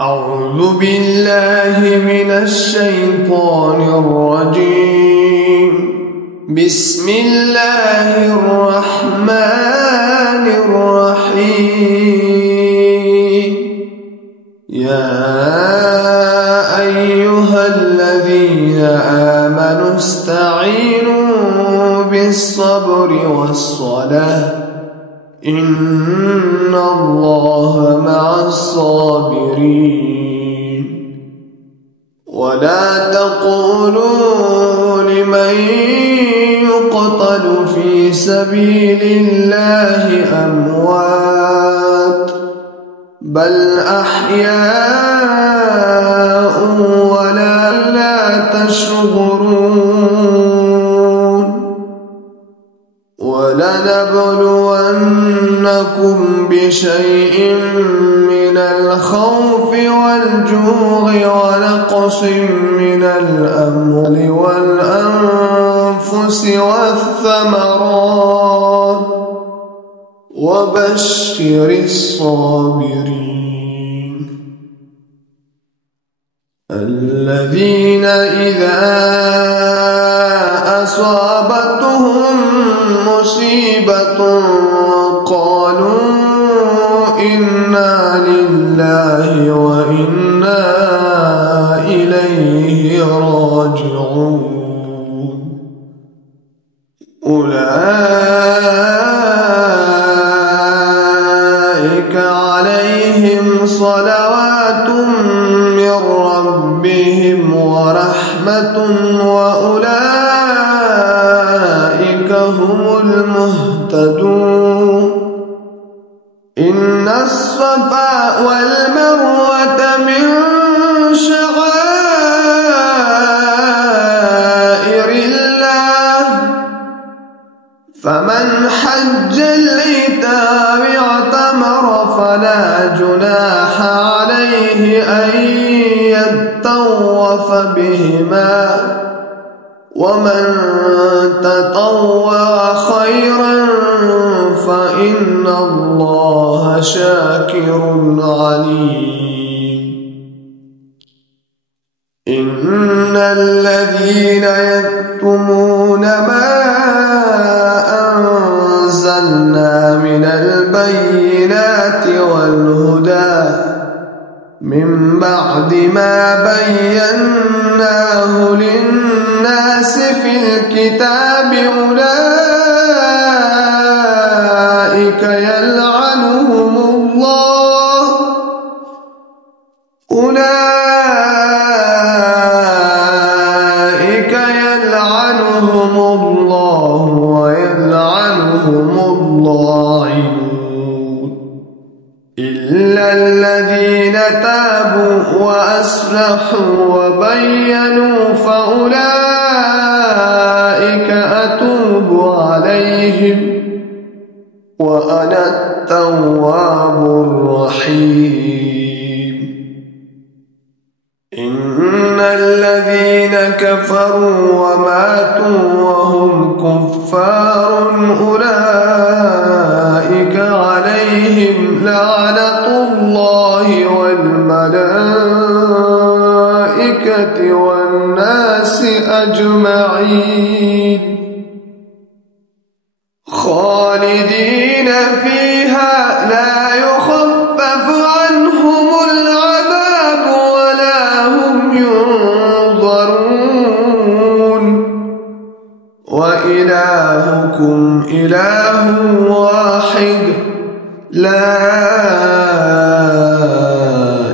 أعوذ بالله من الشيطان الرجيم. بسم الله الرحمن الرحيم. يا أيها الذين آمنوا استعينوا بالصبر والصلاة إن الله مع الصابرين. ولا تقولوا لمن يقتل في سبيل الله أموات بل أحياء ولكن لا تشعرون. ولنبلونكم بشيء من الخوف والجوع ونقص من الأموال والأنفس والثمرات وبشر الصابرين الذين إذا أصابتهم مصيبة قالوا إنا لله وإنا إليه راجعون. أولئك عليهم صلوات من ربهم ورحمة وأولئك هم المهتدون. إن الصفا والمروة من شعائر الله فمن حج البيت أو اعتمر فلا جناح عليه أن يطوف بهما ومن تطوع خيرا فإن الله شاكر عليم. إن الذين يكتمون ما أنزلنا من البينات والهدى من بعد ما بيناه للناس في الكتاب أولئك يلعنهم الله ويلعنهم اللاعنون إلا الذين تابوا وأصلحوا وبينوا فأولئك أتوب عليهم وأنا التواب الرحيم. إن الذين كفروا وماتوا وهم كفار أولئك عليهم لعنة الله والملائكة والناس أجمعين خالدين فيها لا يخفف عنهم العذاب ولا هم ينظرون. وإلهكم إله واحد لا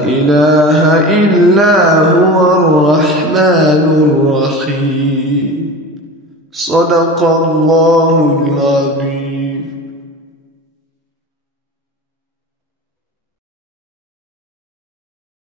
إله إلا هو الرحمن الرحيم. صدق الله العظيم.